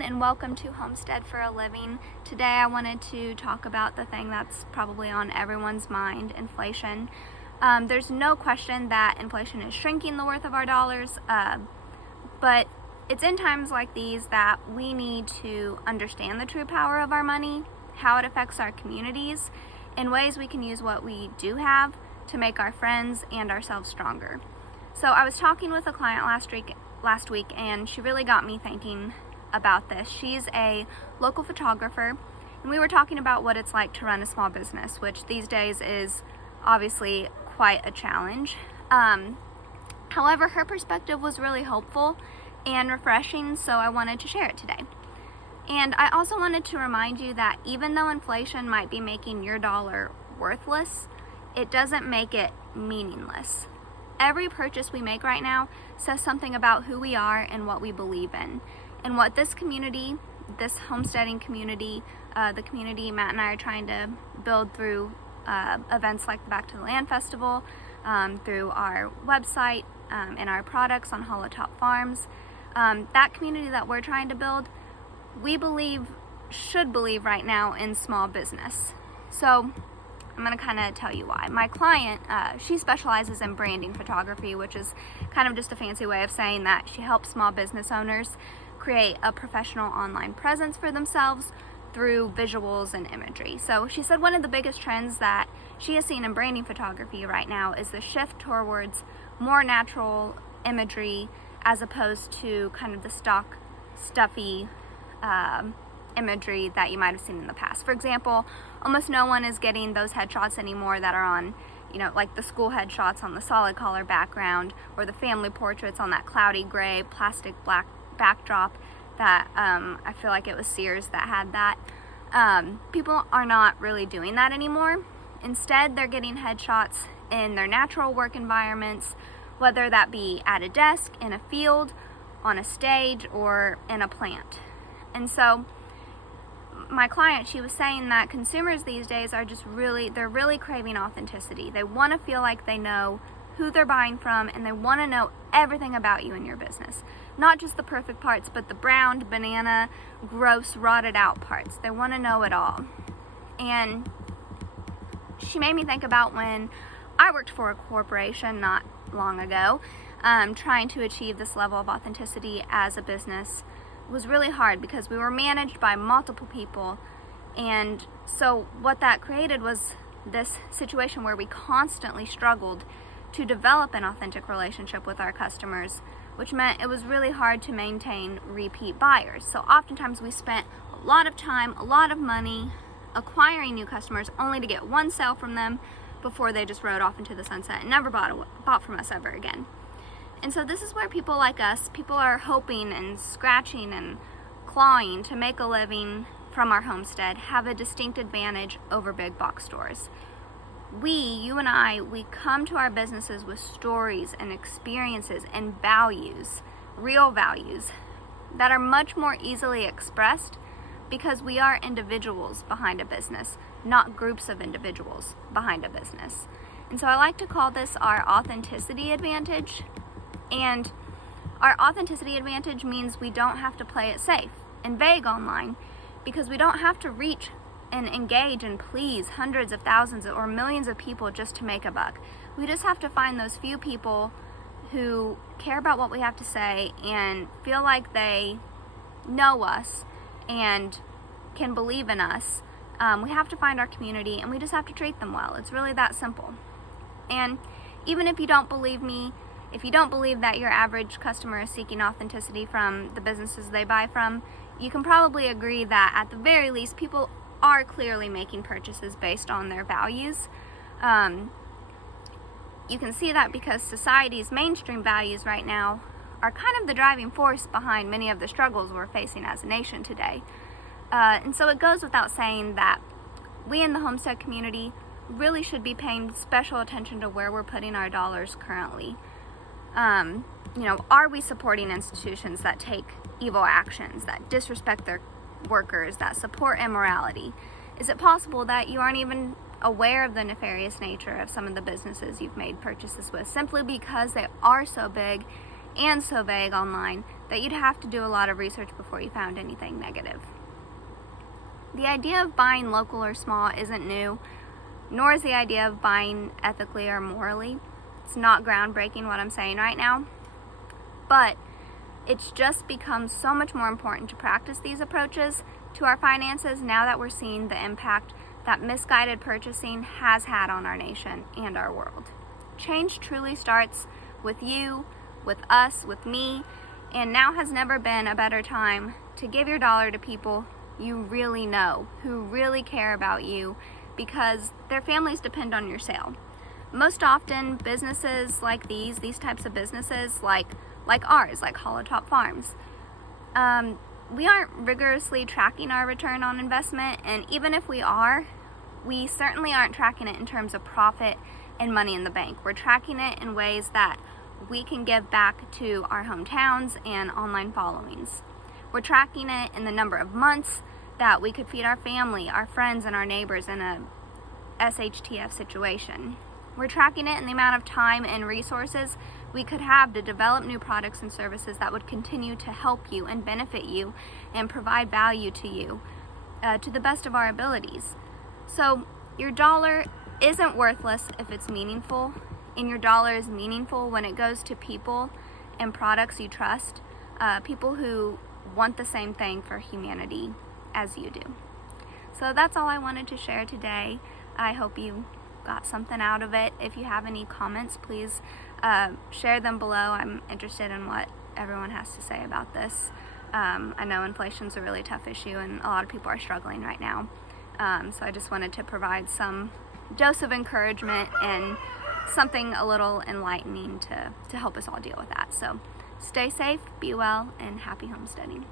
And welcome to Homestead for a Living. Today I wanted to talk about the thing that's probably on everyone's mind, inflation. There's no question that inflation is shrinking the worth of our dollars, but it's in times like these that we need to understand the true power of our money, how it affects our communities, and ways we can use what we do have to make our friends and ourselves stronger. So I was talking with a client last week and she really got me thinking about this. She's a local photographer, and we were talking about what it's like to run a small business, which these days is obviously quite a challenge. However, her perspective was really hopeful and refreshing, so I wanted to share it today. And I also wanted to remind you that even though inflation might be making your dollar worthless, it doesn't make it meaningless. Every purchase we make right now says something about who we are and what we believe in. And what this community, this homesteading community, the community Matt and I are trying to build through events like the Back to the Land Festival, through our website and our products on Holotop Farms, that community that we're trying to build, we should believe right now in small business. So I'm going to kind of tell you why. My client, she specializes in branding photography, which is kind of just a fancy way of saying that she helps small business owners create a professional online presence for themselves through visuals and imagery. So she said one of the biggest trends that she has seen in branding photography right now is the shift towards more natural imagery as opposed to kind of the stock, stuffy imagery that you might have seen in the past. For example, almost no one is getting those headshots anymore that are on, like the school headshots on the solid color background, or the family portraits on that cloudy gray plastic black backdrop that I feel like it was Sears that had that. People are not really doing that anymore. Instead, they're getting headshots in their natural work environments, whether that be at a desk, in a field, on a stage, or in a plant. And so my client, she was saying that consumers these days are they're really craving authenticity. They want to feel like they know who they're buying from, and they want to know everything about you and your business. Not just the perfect parts, but the browned, banana, gross, rotted out parts. They want to know it all. And she made me think about when I worked for a corporation not long ago, trying to achieve this level of authenticity as a business was really hard because we were managed by multiple people. And so what that created was this situation where we constantly struggled to develop an authentic relationship with our customers, which meant it was really hard to maintain repeat buyers. So oftentimes we spent a lot of time, a lot of money acquiring new customers only to get one sale from them before they just rode off into the sunset and never bought from us ever again. And so this is where people like us, people are hoping and scratching and clawing to make a living from our homestead, have a distinct advantage over big box stores. You and I, we come to our businesses with stories and experiences and values, real values, that are much more easily expressed because we are individuals behind a business, not groups of individuals behind a business. And so I like to call this our authenticity advantage. And our authenticity advantage means we don't have to play it safe and vague online, because we don't have to reach and engage and please hundreds of thousands or millions of people just to make a buck. We just have to find those few people who care about what we have to say and feel like they know us and can believe in us. We have to find our community, and we just have to treat them well. It's really that simple. And even if you don't believe me, if you don't believe that your average customer is seeking authenticity from the businesses they buy from, you can probably agree that at the very least, people are clearly making purchases based on their values. You can see that because society's mainstream values right now are kind of the driving force behind many of the struggles we're facing as a nation today. And so it goes without saying that we in the homestead community really should be paying special attention to where we're putting our dollars currently. Are we supporting institutions that take evil actions, that disrespect their workers that support immorality? Is it possible that you aren't even aware of the nefarious nature of some of the businesses you've made purchases with, simply because they are so big and so vague online that you'd have to do a lot of research before you found anything negative? The idea of buying local or small isn't new, nor is the idea of buying ethically or morally. It's not groundbreaking what I'm saying right now, but it's just become so much more important to practice these approaches to our finances now that we're seeing the impact that misguided purchasing has had on our nation and our world. Change truly starts with you, with us, with me, and now has never been a better time to give your dollar to people you really know, who really care about you, because their families depend on your sale. Most often, businesses like these types of businesses, like ours, like Hollow Top Farms, we aren't rigorously tracking our return on investment, and even if we are, we certainly aren't tracking it in terms of profit and money in the bank. We're tracking it in ways that we can give back to our hometowns and online followings. We're tracking it in the number of months that we could feed our family, our friends, and our neighbors in a SHTF situation. We're tracking it in the amount of time and resources we could have to develop new products and services that would continue to help you and benefit you and provide value to you to the best of our abilities. So your dollar isn't worthless if it's meaningful, and your dollar is meaningful when it goes to people and products you trust, people who want the same thing for humanity as you do. So that's all I wanted to share today. I hope you got something out of it. If you have any comments, please share them below. I'm interested in what everyone has to say about this. I know inflation's a really tough issue and a lot of people are struggling right now. So I just wanted to provide some dose of encouragement and something a little enlightening to help us all deal with that. So stay safe, be well, and happy homesteading.